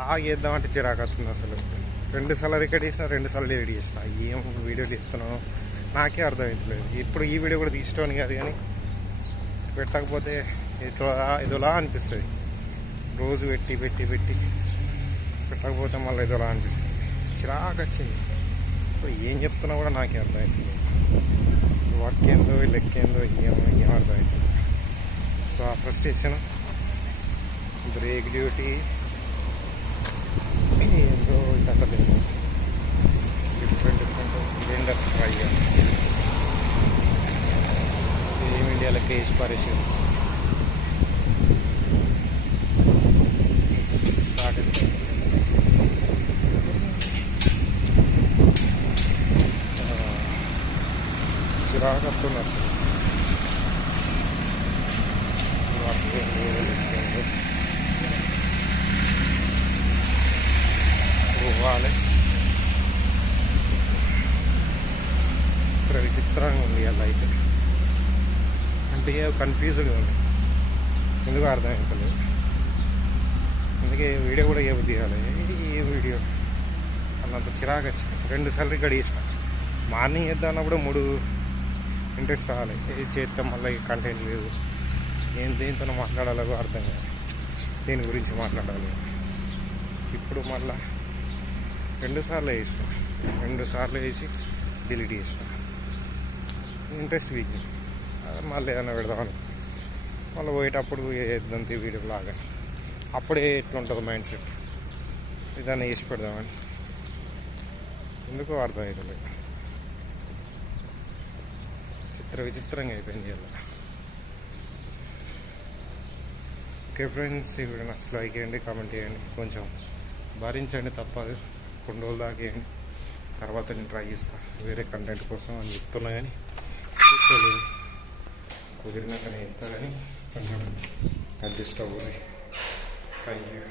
బాగా చేద్దామంటే చిరాకు వస్తుంది అసలు. రెండు సార్లు రికార్డ్ చేసిన రెండు సార్లు ఎడిట్ చేసిన. ఏం వీడియో తీస్తున్నావు? నాకే అర్థమవుతలేదు ఇప్పుడు ఈ వీడియో కూడా తీసుకోని కాదు కానీ పెట్టకపోతే ఇట్లా ఇదిలా అనిపిస్తుంది. రోజు పెట్టి పెట్టి పెట్టి పెట్టకపోతే మళ్ళీ ఇదిలా అనిపిస్తుంది. చిరాకు వచ్చింది ఇప్పుడు ఏం చెప్తున్నా కూడా నాకే అర్థమవుతుంది వర్క్ ఏందో లెక్క ఏందో ఏం ఏం అర్థమవుతుంది సో ఆ ఫ్రస్ట్రేషన్ బ్రేక్ డ్యూటీ ज़बरदस्त सफ़ाई है। फ़िल्म इंडिया लकेश बारिश सिराग अब्दुल वाले ఇక్కడ విచిత్రంగా ఉంది అలా అయితే అంటే కన్ఫ్యూజ్గా ఉంది. ఎందుకు అర్థం అవుతలేదు అందుకే వీడియో కూడా ఏ తీయాలి? ఏ వీడియో? అన్నంత చిరాకు వచ్చింది. రెండు సార్లు ఇక్కడ చేసిన. మార్నింగ్ చేద్దాం అన్నప్పుడు మూడు ఇంట్రెస్ట్ రావాలి. ఏది చేస్తాం మళ్ళీ కంటెంట్ లేదు. ఏం దేనితో మాట్లాడాలో అర్థం కాదు. దేని గురించి మాట్లాడాలి? ఇప్పుడు మళ్ళా రెండు సార్లు వేసిన రెండు సార్లు వేసి డిలీట్ చేసిన. Interest weak. మళ్ళీ ఏదైనా పెడదామని. మళ్ళీ పోయేటప్పుడు వేద్దాం వీడియో లాగా. అప్పుడే ఎట్లుంటుంది మైండ్ సెట్. ఏదైనా వేసి పెడదామని. ఎందుకో అర్థం చిత్ర విచిత్రంగా అయిపోయింది ఇలా ఓకే ఫ్రెండ్స్ ఈ వీడియో లైక్ చేయండి కామెంట్ చేయండి. కొంచెం భరించండి తప్పదు. కొన్ని రోజులు దాకేయండి తర్వాత నేను ట్రై చేస్తాను వేరే కంటెంట్ కోసం అని చెప్తున్నా కానీ. చూసుకోలేదు కుదిరినాకనే నేను కానీ కొంచెం అడ్జస్ట్ అవ్వాలి. Thank you